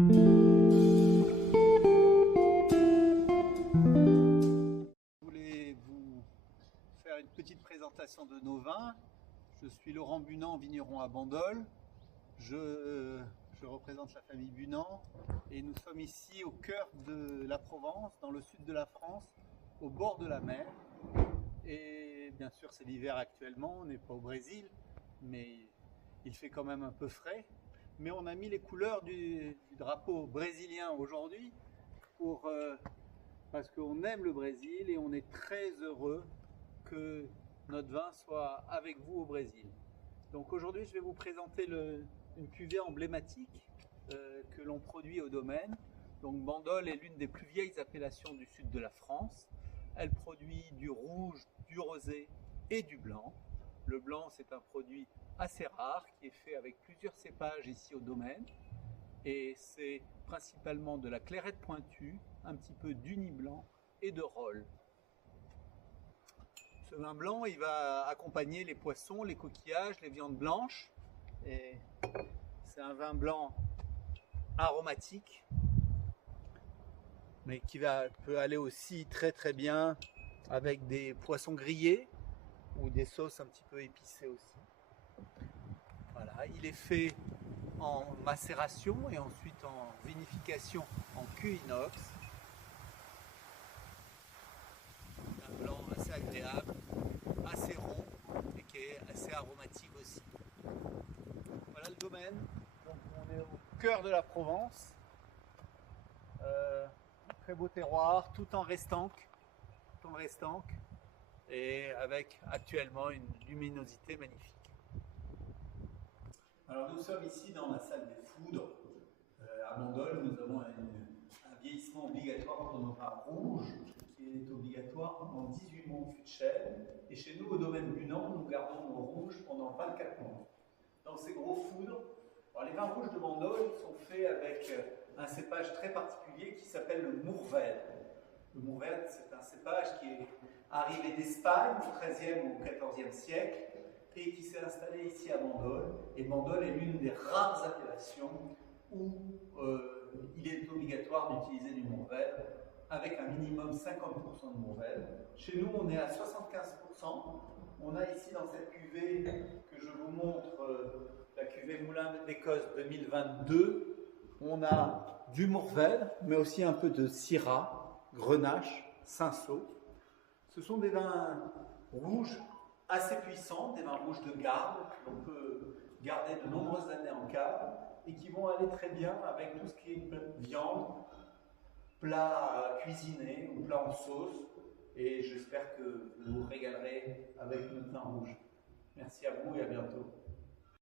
Je voulais vous faire une petite présentation de nos vins. Je suis Laurent Bunand, vigneron à Bandol. Je représente la famille Bunand et nous sommes ici au cœur de la Provence, dans le sud de la France, au bord de la mer. Et bien sûr, c'est l'hiver actuellement, on n'est pas au Brésil, mais il fait quand même un peu frais. Mais on a mis les couleurs du drapeau brésilien aujourd'hui parce qu'on aime le Brésil et on est très heureux que notre vin soit avec vous au Brésil. Donc aujourd'hui, je vais vous présenter une cuvée emblématique que l'on produit au domaine. Donc Bandol est l'une des plus vieilles appellations du sud de la France. Elle produit du rouge, du rosé et du blanc. Le blanc, c'est un produit assez rare qui est fait avec plusieurs cépages ici au domaine. Et c'est principalement de la clairette pointue, un petit peu d'uni blanc et de rolle. Ce vin blanc, il va accompagner les poissons, les coquillages, les viandes blanches. Et c'est un vin blanc aromatique, mais qui peut aller aussi très très bien avec des poissons grillés ou des sauces un petit peu épicées aussi. Voilà, il est fait en macération et ensuite en vinification en cuve inox. Un blanc assez agréable, assez rond et qui est assez aromatique aussi. Voilà le domaine. Donc on est au cœur de la Provence. Très beau terroir, tout en restanque, et avec actuellement une luminosité magnifique. Alors nous sommes ici dans la salle des foudres. À Bandol, nous avons un vieillissement obligatoire pour nos vins rouges, qui est obligatoire pendant 18 mois au fût de chêne. Et chez nous, au domaine Bunand, nous gardons nos rouges pendant 24 mois. Dans ces gros foudres, alors les vins rouges de Bandol sont faits avec un cépage très particulier qui s'appelle le Mourvèdre. Le Mourvèdre, c'est un cépage qui est arrivé d'Espagne au XIIIe ou au XIVe siècle et qui s'est installé ici à Bandol. Et Bandol est l'une des rares appellations où il est obligatoire d'utiliser du Mourvèdre avec un minimum 50% de Mourvèdre. Chez nous, on est à 75%. On a ici dans cette cuvée que je vous montre, la cuvée Moulin d'Écosse 2022, on a du Mourvèdre, mais aussi un peu de Syrah, Grenache, Cinsault. Ce sont des vins rouges assez puissants, des vins rouges de garde, qu'on peut garder de nombreuses années en cave, et qui vont aller très bien avec tout ce qui est viande, plat cuisiné ou plat en sauce. Et j'espère que vous vous régalerez avec notre vin rouge. Merci à vous et à bientôt.